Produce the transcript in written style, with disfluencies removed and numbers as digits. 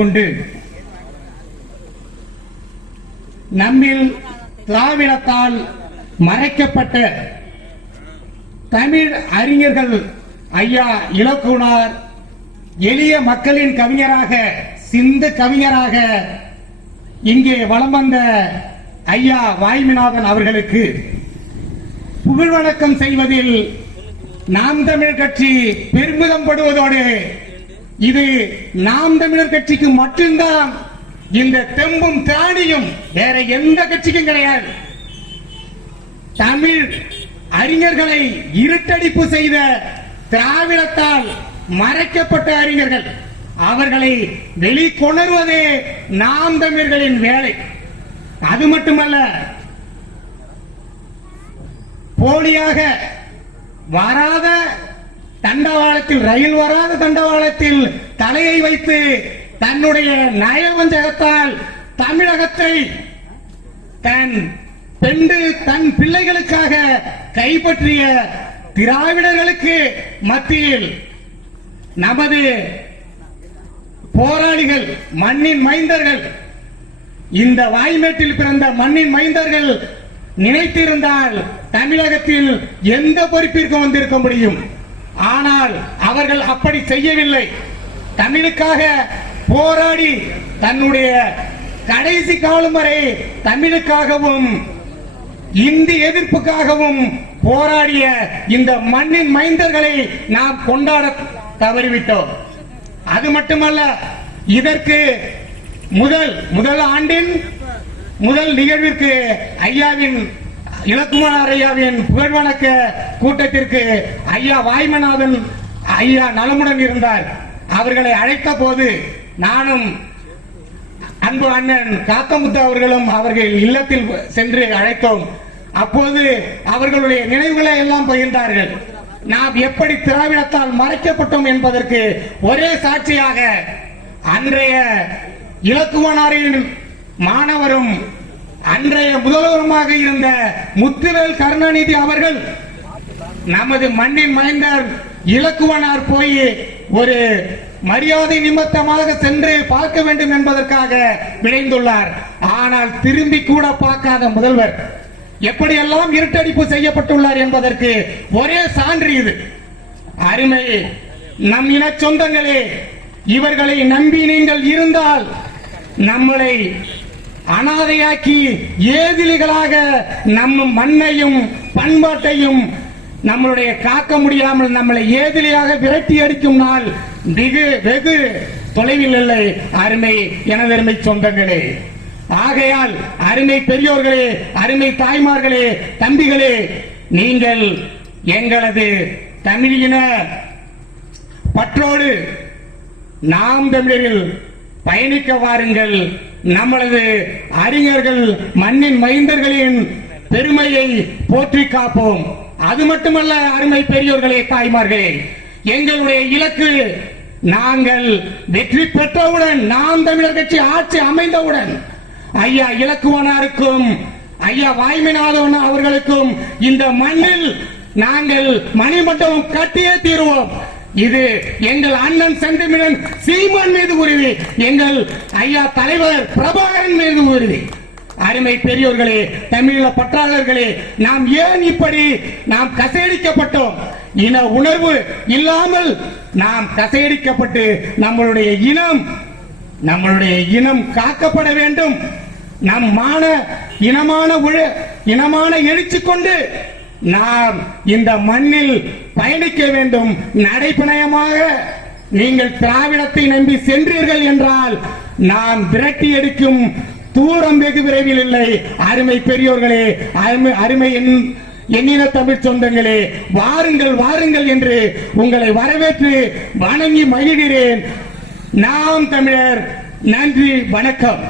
கொண்டு நம்மில் திராவிடத்தால் மறைக்கப்பட்ட தமிழ் அறிஞர்கள் ஐயா இலக்குவனார் எளிய மக்களின் கவிஞராக சிந்து கவிஞராக இங்கே வலம் வந்த ஐயா வாய்மைநாதன் அவர்களுக்கு புகழ் வணக்கம் செய்வதில் நாம் தமிழர் கட்சி பெருமிதம் படுவதோடு இது நாம் தமிழர் கட்சிக்கு மட்டும்தான் இந்த தெம்பும் திராணியும் வேற எந்த கட்சிக்கும் கிடையாது. தமிழ் அறிஞர்களை இருட்டடிப்பு செய்த திராவிடத்தால் மறைக்கப்பட்ட அறிஞர்கள் அவர்களை வெளிக்கொணர்வதே நாம் தமிழர்களின் வேலை. அது மட்டுமல்ல, போலியாக வராத தண்டவாளத்தில், ரயில் வராத தண்டவாளத்தில் தலையை வைத்து தன்னுடைய நயவஞ்சகத்தால் தமிழகத்தை தன் பிள்ளைகளுக்காக கைப்பற்றிய திராவிடர்களுக்கு மத்தியில் நமது போராளிகள், மண்ணின் மைந்தர்கள், இந்த வாய்மேட்டில் பிறந்த மண்ணின் மைந்தர்கள் நினைத்திருந்தால் தமிழகத்தில் எந்த பொறுப்பிற்கு வந்திருக்க முடியும். ஆனால் அவர்கள் அப்படி செய்யவில்லை. தமிழுக்காக போராடி தன்னுடைய கடைசி காலம் வரை தமிழுக்காகவும் இந்தி எதிர்ப்புக்காகவும் போராடிய இந்த மண்ணின் மைந்தர்களை நாம் கொண்டாட தவறிவிட்டோம். அது மட்டுமல்ல, இதற்கு முதல் ஆண்டின் முதல் நிகழ்விற்கு ஐயாவின் இலக்குவனார் ஐயாவின் புகழ் வணக்க கூட்டத்திற்கு ஐயா வாய்மைநாதன் ஐயா நலமுடன் இருந்தார். அவர்களை அழைத்த போது நானும் அன்பு அண்ணன் காத்தமுத்து அவர்களும் அவர்கள் இல்லத்தில் சென்று அழைத்தோம். அப்போது அவர்களுடைய நினைவுகளை எல்லாம் பகிர்ந்தார்கள். நாம் எப்படி திராவிடத்தால் மறைக்கப்பட்டோம் என்பதற்கு ஒரே சாட்சியாக அன்றைய இலக்குவனாரின் மாணவரும் அன்றைய முதல்வருமாக இருந்த முத்துவேல் கருணாநிதி அவர்கள் நமது மண்ணின் மைந்தர் இலக்குவனார் போய் ஒரு மரியாதை நிமித்தமாக சென்று பார்க்க வேண்டும் என்பதற்காக விளைந்துள்ளார். ஆனால் திரும்பி கூட பார்க்காத முதல்வர் எப்படியெல்லாம் இருட்டடிப்பு செய்யப்பட்டுள்ளார் என்பதற்கு ஒரே சான்று இது. அருமை நம் இன சொந்தங்களே, இவர்களை நம்பி நீங்கள் இருந்தால் நம்மளை அனாதையாக்கி ஏதிலிகளாக நம் மண்ணையும் பண்பாட்டையும் நம்மளுடைய காக்க முடியாமல் நம்மளை ஏதிலியாக விரட்டி அடிக்கும் நாள் வெகு தொலைவில் இல்லை. அருமை எனதருமை சொந்தங்களே, ஆகையால் அருமை பெரியோர்களே, அருமை தாய்மார்களே, தம்பிகளே, நீங்கள் எங்களது தமிழின பற்றோடு நாம் தமிழரில் பயணிக்க வாருங்கள். நம்மளது அறிஞர்கள், மண்ணின் மைந்தர்களின் பெருமையை போற்றி காப்போம். அது மட்டுமல்ல, அருமை பெரியோர்களே, தாய்மார்களே, எங்களுடைய இலக்கு நாங்கள் வெற்றி பெற்றவுடன், நாம் தமிழர் கட்சி ஆட்சி அமைந்தவுடன் ஐயா இலக்குவனாருக்கும் ஐயா வாய்மைநாதன் அவர்களுக்கும் இந்த மண்ணில் நாங்கள் மணிமண்டபம் கட்டியே தீருவோம். இது எங்கள் அண்ணன் செந்தமிழன் சீமான் மீது உறுதி, எங்கள் ஐயா தலைவர் பிரபாகரன் மீது உறுதி. அருமை பெரியோர்களே, தமிழீழ பற்றாளர்களே, நாம் ஏன் இப்படி நாம் கசையடிக்கப்பட்டோம்? இன உணர்வு இல்லாமல் நாம் கசையடிக்கப்பட்டு நம்மளுடைய இனம் காக்கப்பட வேண்டும். நம் இனமான எழுச்சி கொண்டு நாம் இந்த மண்ணில் பயணிக்க வேண்டும். நடைபயணமாக நீங்கள் திராவிடத்தை நம்பி சென்றீர்கள் என்றால் நாம் விரட்டி எடுக்கும் தூரம் வெகு விரைவில் இல்லை. அருமை பெரியோர்களே, அருமை எண்ணின தமிழ் சொந்தங்களே, வாருங்கள் வாருங்கள் என்று உங்களை வரவேற்று வணங்கி மகிழ்கிறேன். நாம் தமிழர். நன்றி, வணக்கம்.